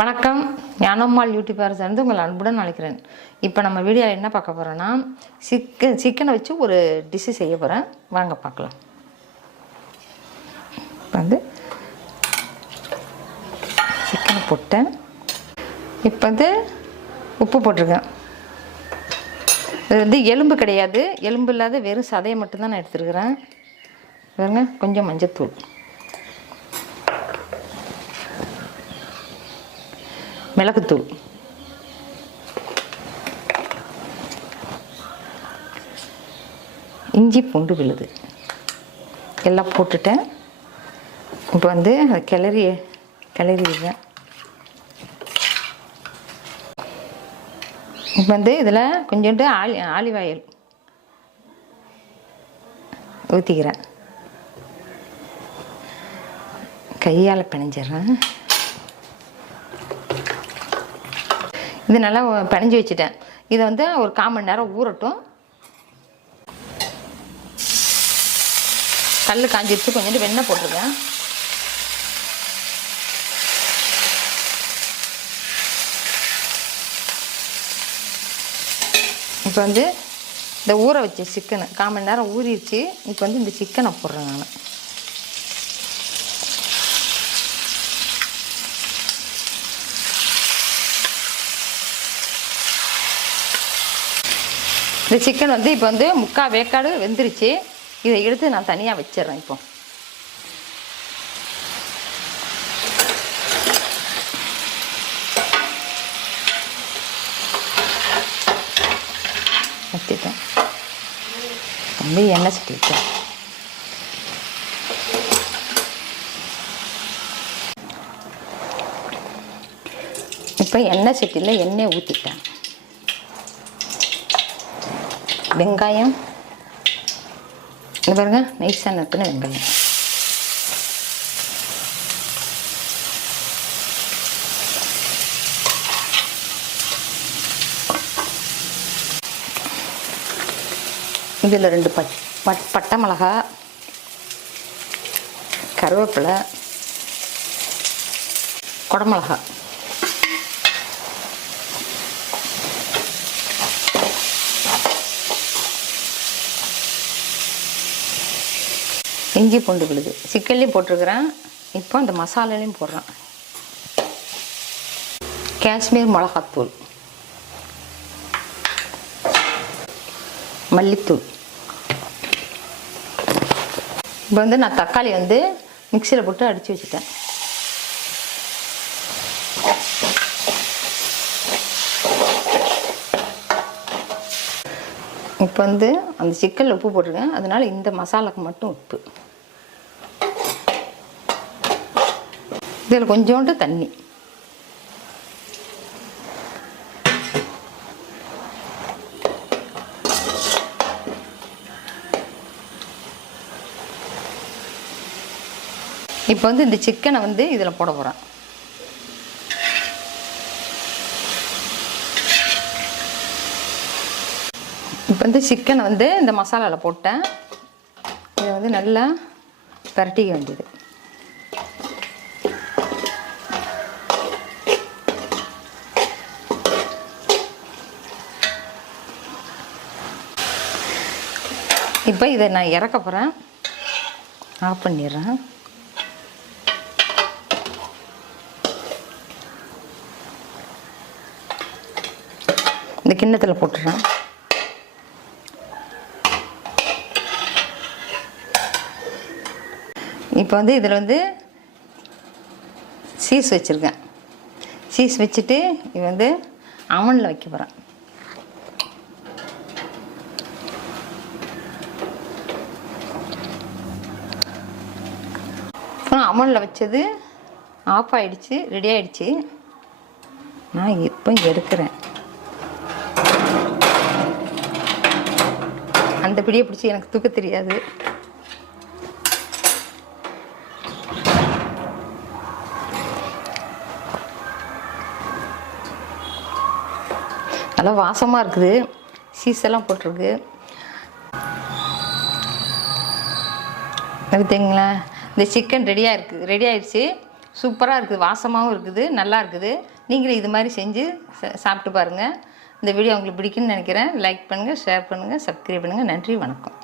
வணக்கம், ஞானம்மாள் யூடியூபர் சேர்ந்து உங்கள் அன்புடன் அழைக்கிறேன். இப்போ நம்ம வீடியோவில் என்ன பார்க்க போகிறோன்னா, சிக்கனை வச்சு ஒரு டிஷ்ஷு செய்ய போகிறேன். வாங்க பார்க்கலாம். இப்போ வந்து சிக்கனை போட்டேன். இப்போ வந்து உப்பு போட்டிருக்கேன். இது வந்து எலும்பு கிடையாது, எலும்பு இல்லாத வெறும் சதையை மட்டும்தான் நான் எடுத்துருக்கிறேன். பாருங்க, கொஞ்சம் மஞ்சத்தூள், மிளகுத்தூள், இஞ்சி பூண்டு விழுது எல்லாம் போட்டுட்டேன். இப்போ வந்து அதை கிளறிடுவேன். இப்போ வந்து இதில் கொஞ்சோண்டு ஆலிவ் ஆயில் ஊற்றிக்கிறேன். கையால் பிணைஞ்சிட்றேன். இது நல்லா பிணைஞ்சி வச்சுட்டேன். இதை வந்து ஒரு 1/4 மணி நேரம் ஊறட்டும். கல் காஞ்சிடுச்சு. கொஞ்சோண்டு வெண்ணெய் போட்டிருக்கேன். இப்போ வந்து இந்த ஊற வச்ச சிக்கனை 1/4 மணி நேரம் ஊறிடுச்சு. இப்போ வந்து இந்த சிக்கனை போடுறேன் நான். இந்த சிக்கன் வந்து இப்போ வந்து 3/4 வேக்காடு வெந்துருச்சு. இதை எடுத்து நான் தனியாக வச்சிடுறேன். இப்போ வச்சுட்டேன். வந்து எண்ணெய் சட்டி வச்சேன். இப்போ எண்ணெய் சட்டியில் எண்ணெய் ஊற்றிட்டேன். வெங்காயம் இது பாருங்க, நைஸாக நறுக்குன வெங்காயம். இதில் 2 பட்டை மிளகா, கருவேப்பிலை, குடமிளகா, இஞ்சி பூண்டு விழுது சிக்கன்லேயும் போட்டிருக்கிறேன். இப்போ அந்த மசாலாலையும் போடுறேன். காஷ்மீர் மிளகாத்தூள், மல்லித்தூள். இப்போ வந்து நான் தக்காளி வந்து மிக்சியில் போட்டு அடித்து வச்சுட்டேன். இப்போ வந்து அந்த சிக்கனில் உப்பு போட்டிருக்கேன். அதனால் இந்த மசாலாவுக்கு மட்டும் உப்பு. இதில் கொஞ்சோண்டு தண்ணி. இப்போ வந்து இந்த சிக்கனை வந்து இதில் போட போகிறேன். இப்போ வந்து சிக்கனை வந்து இந்த மசாலாவில் போட்டேன். இதை வந்து நல்லா பரட்டிக்க வேண்டியது. இப்போ இதை நான் இறக்க போகிறேன். ஆஃப் பண்ணிடுறேன். இந்த கிண்ணத்தில் போட்டுடுறேன். இப்போ வந்து இதில் வந்து சீஸ் வச்சுருக்கேன். சீஸ் வச்சுட்டு இது வந்து அவனில் வைக்க போகிறேன். அவனில் வச்சது ஆஃப் ஆகிடுச்சு, ரெடி ஆகிடுச்சு. நான் இப்போ எடுக்கிறேன். அந்த பிடியை பிடிச்சி எனக்கு தூக்க தெரியாது. நல்லா வாசமாக இருக்குது. சீஸ் எல்லாம் போட்டிருக்கு. பார்த்தீங்களா, இந்த சிக்கன் ரெடி ஆயிடுச்சு. சூப்பராக இருக்குது, வாசமாகவும் இருக்குது, நல்லா இருக்குது. நீங்களும் இது மாதிரி செஞ்சு சாப்பிட்டு பாருங்கள். இந்த வீடியோ உங்களுக்கு பிடிக்குன்னு நினைக்கிறேன். லைக் பண்ணுங்கள், ஷேர் பண்ணுங்கள், சப்ஸ்கிரைப் பண்ணுங்கள். நன்றி, வணக்கம்.